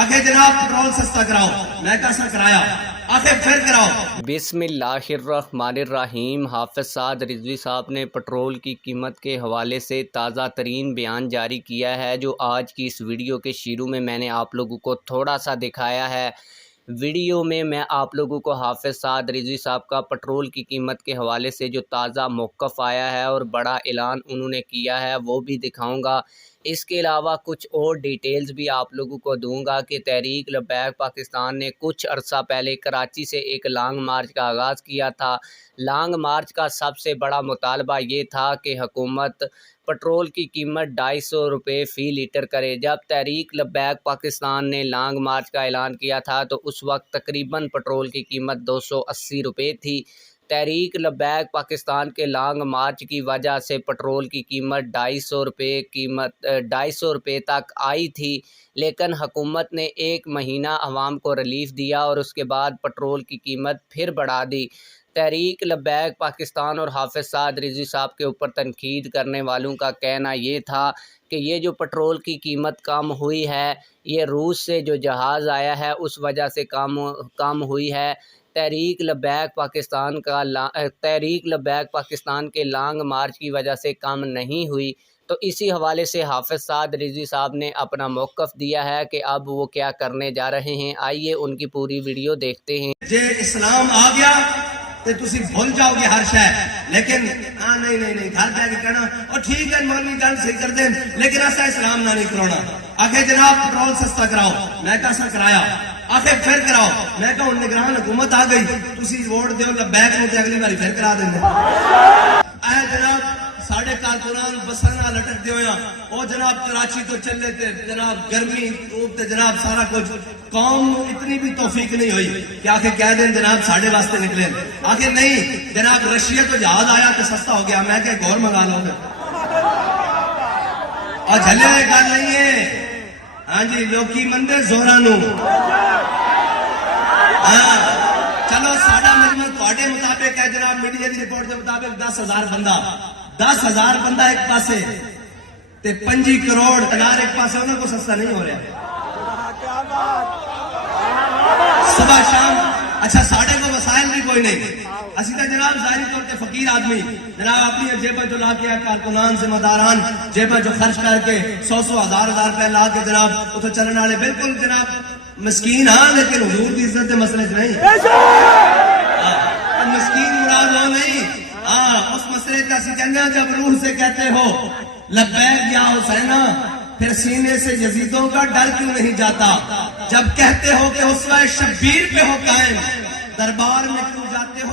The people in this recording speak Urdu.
آخر جناب پیٹرول سستا کراؤ، میں کیسا کرایا آخر پھر کراؤ۔ بسم اللہ الرحمن الرحیم۔ حافظ سعد رضوی صاحب نے پٹرول کی قیمت کے حوالے سے تازہ ترین بیان جاری کیا ہے، جو آج کی اس ویڈیو کے شروع میں نے آپ لوگوں کو تھوڑا سا دکھایا ہے۔ ویڈیو میں آپ لوگوں کو حافظ سعد رضوی صاحب کا پٹرول کی قیمت کے حوالے سے جو تازہ موقف آیا ہے اور بڑا اعلان انہوں نے کیا ہے وہ بھی دکھاؤں گا۔ اس کے علاوہ کچھ اور ڈیٹیلز بھی آپ لوگوں کو دوں گا کہ تحریک لبیک پاکستان نے کچھ عرصہ پہلے کراچی سے ایک لانگ مارچ کا آغاز کیا تھا۔ لانگ مارچ کا سب سے بڑا مطالبہ یہ تھا کہ حکومت پٹرول کی قیمت 250 روپے فی لیٹر کرے۔ جب تحریک لبیک پاکستان نے لانگ مارچ کا اعلان کیا تھا تو اس وقت تقریباً پٹرول کی قیمت 280 روپے تھی۔ تحریک لبیک پاکستان کے لانگ مارچ کی وجہ سے پٹرول کی قیمت 250 روپے تک آئی تھی، لیکن حکومت نے ایک مہینہ عوام کو ریلیف دیا اور اس کے بعد پٹرول کی قیمت پھر بڑھا دی۔ تحریک لبیک پاکستان اور حافظ سعد رضوی صاحب کے اوپر تنقید کرنے والوں کا کہنا یہ تھا کہ یہ جو پٹرول کی قیمت کم ہوئی ہے یہ روس سے جو جہاز آیا ہے اس وجہ سے کم ہوئی ہے۔ تحریک لبیک پاکستان کے لانگ مارچ کی وجہ سے کم نہیں ہوئی۔ تو اسی حوالے سے حافظ سعد رضوی صاحب نے اپنا موقف دیا ہے کہ اب وہ کیا کرنے جا رہے ہیں۔ آئیے ان کی پوری ویڈیو دیکھتے ہیں۔ جے اسلام آ گیا تو تسی بھول جاؤ گے ہر شے، لیکن نہیں گھر جا کے کہنا اور ٹھیک ہے مولوی گل صحیح کر دیں، لیکن ایسا اسلام نہ نہیں کرانا۔ آخر جناب پیٹرول سستا کراؤ، میں کیسا کرایا آخر پھر کراؤ۔ میں کہا نگران حکومت آ گئی، تسی ووٹ دیو لبیک میں اگلی باری پھر کرا دیں۔ اے جناب ساڑھے کارکنان بساں نہ لٹک دے ہویا، او جناب کراچی تو چلے تے جناب گرمی اوپ تے جناب سارا کچھ، قوم اتنی بھی توفیق نہیں ہوئی کہ آخر کہہ دیں جناب ساڑھے واسطے نکلے۔ آخر نہیں، جناب رشیا تو جہاز آیا تو سستا ہو گیا، میں کہ ایک اور منگا لو گے اور جھلے ہوئے گل نہیں ہے۔ ہاں جی لوکی مندے زہرا نو، ہاں چلو ساڑھا مجموع تواڈے مطابق ہے جناب میڈیا دی رپورٹ کے مطابق 10,000 بندہ، 10,000 بندہ ایک پاسے تے 25 کروڑ دینار ایک پاسے، انہوں کو سستا نہیں ہو رہا صبح شام۔ اچھا ساڑھے کو وسائل بھی کوئی نہیں، اسی طرح جناب ظاہری طور پہ فقیر آدمی جناب اپنی جیبیں جو لا کے کارکنان ذمہ داران جیبیں جو خرچ کر کے 100 ہزار روپے لا کے جناب اتنے چلنے والے بالکل جناب مسکین، ہاں لیکن حضور کی عزت کے مسئلے نہیں، مسکین مراد ہو نہیں، ہاں اس مسئلے کا سکندہ جب روح سے کہتے ہو لبیک یا حسینہ، پھر سینے سے یزیدوں کا ڈر کیوں نہیں جاتا؟ جب کہتے ہو کہ اسوہ شبیر پہ ہو قائم، دربار میں کیوں جاتے ہو